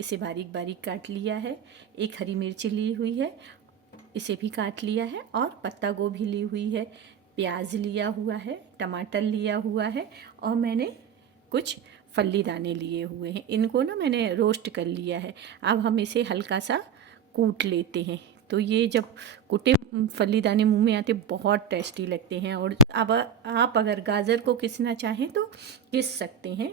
इसे बारीक बारीक काट लिया है। एक हरी मिर्च ली हुई है, इसे भी काट लिया है। और पत्ता गोभी ली हुई है, प्याज लिया हुआ है, टमाटर लिया हुआ है, और मैंने कुछ फल्ली दाने लिए हुए हैं। इनको ना मैंने रोस्ट कर लिया है। अब हम इसे हल्का सा कूट लेते हैं। तो ये जब कुटे फल्ली दाने मुंह में आते बहुत टेस्टी लगते हैं। और अब आप अगर गाजर को घिसना चाहें तो घिस सकते हैं,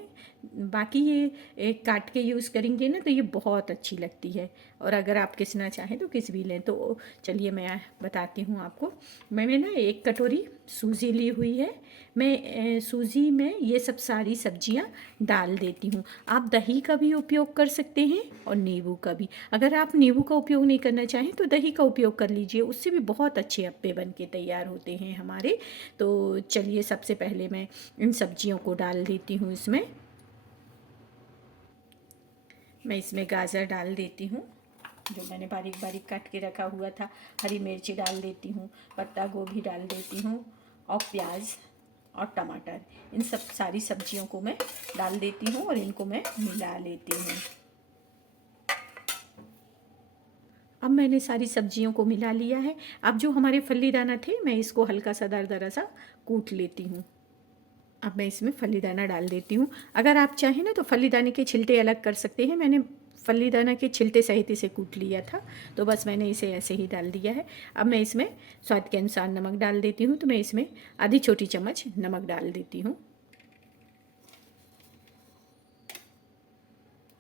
बाकी ये एक काट के यूज़ करेंगे ना तो ये बहुत अच्छी लगती है। और अगर आप घिसना चाहें तो घिस भी लें। तो चलिए मैं बताती हूँ आपको। मैंने ना 1 कटोरी सूजी ली हुई है। मैं सूजी में ये सब सारी सब्जियां डाल देती हूँ। आप दही का भी उपयोग कर सकते हैं और नींबू का भी। अगर आप नींबू का उपयोग नहीं करना चाहें तो दही का उपयोग कर लीजिए, उससे भी बहुत अच्छे अप्पे बन के तैयार होते हैं हमारे। तो चलिए सबसे पहले मैं इन सब्जियों को डाल देती हूँ इसमें। मैं इसमें गाजर डाल देती हूँ जो मैंने बारीक बारीक काट के रखा हुआ था। हरी मिर्ची डाल देती हूँ, पत्ता गोभी डाल देती हूँ, और प्याज और टमाटर, इन सब सारी सब्जियों को मैं डाल देती हूँ और इनको मैं मिला लेती हूँ। अब मैंने सारी सब्जियों को मिला लिया है। अब जो हमारे फल्ली दाना थे मैं इसको हल्का सा दरदरा सा कूट लेती हूँ। अब मैं इसमें फल्ली दाना डाल देती हूँ। अगर आप चाहें ना तो फल्ली दाने के छिलटे अलग कर सकते हैं। मैंने फल्ली दाना के छिलटे सहित इसे कूट लिया था, तो बस मैंने इसे ऐसे ही डाल दिया है। अब मैं इसमें स्वाद के अनुसार नमक डाल देती हूँ। तो मैं इसमें आधी छोटी चम्मच नमक डाल देती हूँ।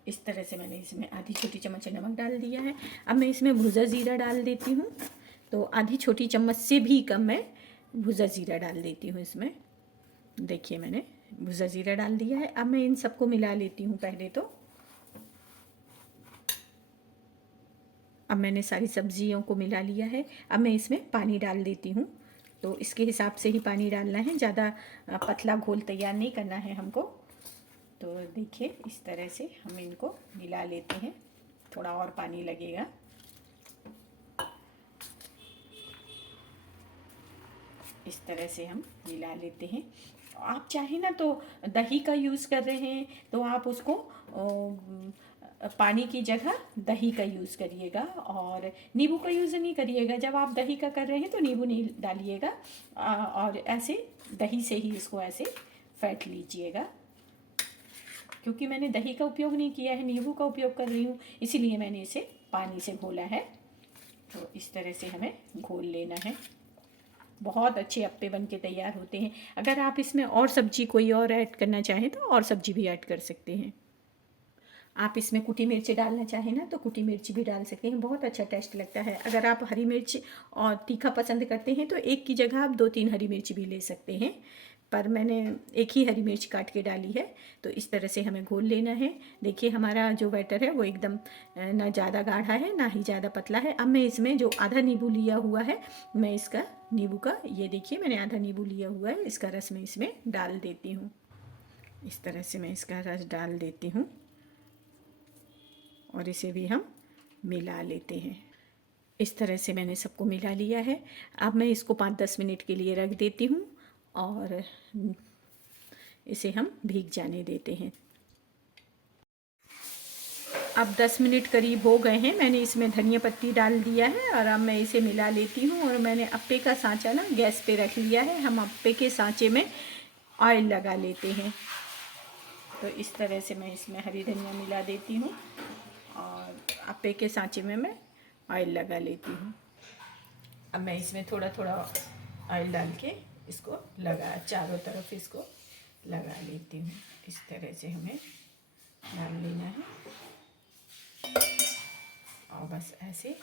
इस तरह से मैंने इसमें आधी छोटी चम्मच नमक डाल दिया है। अब मैं इसमें भुजा ज़ीरा डाल देती हूँ। तो आधी छोटी चम्मच से भी कम मैं भुजा ज़ीरा डाल देती हूँ इसमें। देखिए मैंने भुजा ज़ीरा डाल दिया है। अब मैं इन सबको मिला लेती हूँ पहले तो। अब मैंने सारी सब्जियों को मिला लिया है। अब मैं इसमें पानी डाल देती हूँ। तो इसके हिसाब से ही पानी डालना है, ज़्यादा पतला घोल तैयार नहीं करना है हमको। तो देखिए इस तरह से हम इनको मिला लेते हैं। थोड़ा और पानी लगेगा। इस तरह से हम मिला लेते हैं। आप चाहें ना तो दही का यूज़ कर रहे हैं तो आप उसको पानी की जगह दही का यूज़ करिएगा, और नींबू का यूज़ नहीं करिएगा। जब आप दही का कर रहे हैं तो नींबू नहीं डालिएगा, और ऐसे दही से ही इसको ऐसे फेंट लीजिएगा। क्योंकि मैंने दही का उपयोग नहीं किया है, नींबू का उपयोग कर रही हूँ, इसीलिए मैंने इसे पानी से घोला है। तो इस तरह से हमें घोल लेना है। बहुत अच्छे अप्पे बन के तैयार होते हैं। अगर आप इसमें और सब्जी कोई और ऐड करना चाहें तो और सब्जी भी ऐड कर सकते हैं। आप इसमें कुटी मिर्च डालना चाहें ना तो कुटी मिर्च भी डाल सकते हैं, बहुत अच्छा टेस्ट लगता है। अगर आप हरी मिर्च और तीखा पसंद करते हैं तो एक की जगह आप 2-3 हरी मिर्च भी ले सकते हैं, पर मैंने एक ही हरी मिर्च काट के डाली है। तो इस तरह से हमें घोल लेना है। देखिए हमारा जो बैटर है वो एकदम ना ज़्यादा गाढ़ा है ना ही ज़्यादा पतला है। अब मैं इसमें जो आधा नींबू लिया हुआ है, मैं इसका नींबू का, ये देखिए मैंने आधा नींबू लिया हुआ है, इसका रस मैं इसमें डाल देती हूँ। इस तरह से मैं इसका रस डाल देती हूँ और इसे भी हम मिला लेते हैं। इस तरह से मैंने सबको मिला लिया है। अब मैं इसको 5-10 मिनट के लिए रख देती हूँ और इसे हम भीग जाने देते हैं। अब 10 मिनट करीब हो गए हैं। मैंने इसमें धनिया पत्ती डाल दिया है और अब मैं इसे मिला लेती हूँ। और मैंने अप्पे का सांचा ना गैस पे रख लिया है। हम अप्पे के सांचे में ऑयल लगा लेते हैं। तो इस तरह से मैं इसमें हरी धनिया मिला देती हूँ और अप्पे के सांचे में मैं ऑयल लगा लेती हूँ। अब मैं इसमें थोड़ा थोड़ा ऑयल डाल के इसको चारों तरफ इसको लगा लेती हूँ। इस तरह से हमें डाल लेना है और बस ऐसे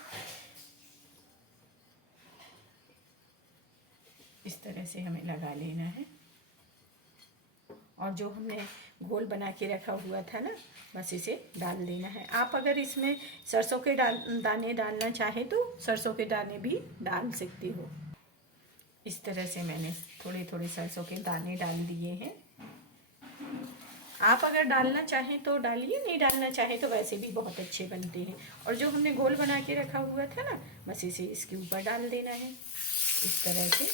इस तरह से हमें लगा लेना है। और जो हमने घोल बना के रखा हुआ था ना, बस इसे डाल देना है। आप अगर इसमें सरसों के दाने डालना चाहे तो सरसों के दाने भी डाल सकते हो। इस तरह से मैंने थोड़े थोड़े सरसों के दाने डाल दिए हैं। आप अगर डालना चाहें तो डालिए, नहीं डालना चाहें तो वैसे भी बहुत अच्छे बनते हैं। और जो हमने घोल बना के रखा हुआ था ना, बस इसे इसके ऊपर डाल देना है इस तरह से।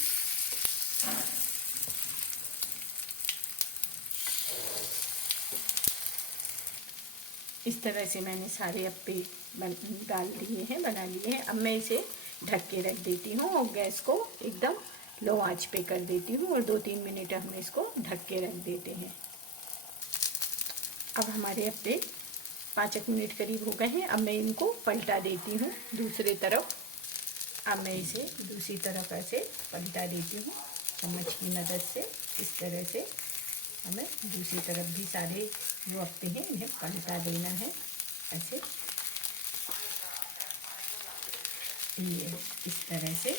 इस तरह से मैंने सारे अप्पे डाल दिए हैं, बना लिए हैं। अब मैं इसे ढक के रख देती हूँ और गैस को एकदम लो आंच पे कर देती हूँ और 2-3 मिनट हम इसको ढक के रख देते हैं। अब हमारे अप्पे 5 मिनट करीब हो गए हैं। अब मैं इनको पलटा देती हूँ दूसरी तरफ। अब मैं इसे दूसरी तरफ ऐसे पलटा देती हूँ चम्मच की मदद से। इस तरह से हमें दूसरी तरफ भी सारे जो अप्पे हैं इन्हें पलटा देना है ऐसे, ये इस तरह से।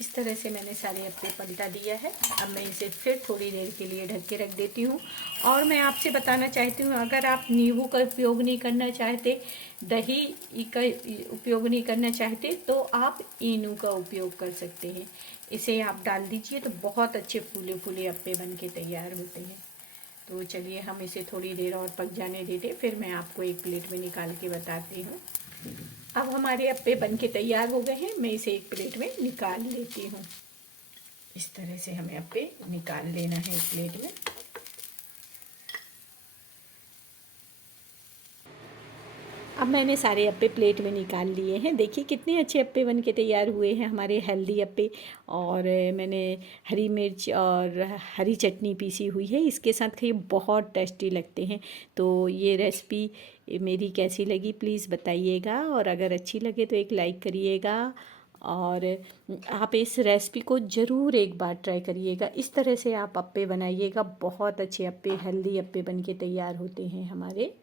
इस तरह से मैंने सारे अप्पे पलटा दिया है। अब मैं इसे फिर थोड़ी देर के लिए ढक के रख देती हूँ। और मैं आपसे बताना चाहती हूँ, अगर आप नींबू का उपयोग नहीं करना चाहते, दही का उपयोग नहीं करना चाहते, तो आप इनो का उपयोग कर सकते हैं। इसे आप डाल दीजिए तो बहुत अच्छे फूले फूले अप्पे बन के तैयार होते हैं। तो चलिए हम इसे थोड़ी देर और पक जाने देते, फिर मैं आपको एक प्लेट में निकाल के बताती हूँ। अब हमारे अप्पे बन के तैयार हो गए हैं, मैं इसे एक प्लेट में निकाल लेती हूँ। इस तरह से हमें अप्पे निकाल लेना है एक प्लेट में। अब मैंने सारे अप्पे प्लेट में निकाल लिए हैं। देखिए कितने अच्छे अप्पे बन के तैयार हुए हैं हमारे हेल्दी अप्पे। और मैंने हरी मिर्च और हरी चटनी पीसी हुई है, इसके साथ खाइए, बहुत टेस्टी लगते हैं। तो ये रेसिपी मेरी कैसी लगी प्लीज़ बताइएगा, और अगर अच्छी लगे तो एक लाइक करिएगा। और आप इस रेसिपी को ज़रूर एक बार ट्राई करिएगा। इस तरह से आप अप्पे बनाइएगा, बहुत अच्छे अप्पे, हेल्दी अप्पे बन के तैयार होते हैं हमारे।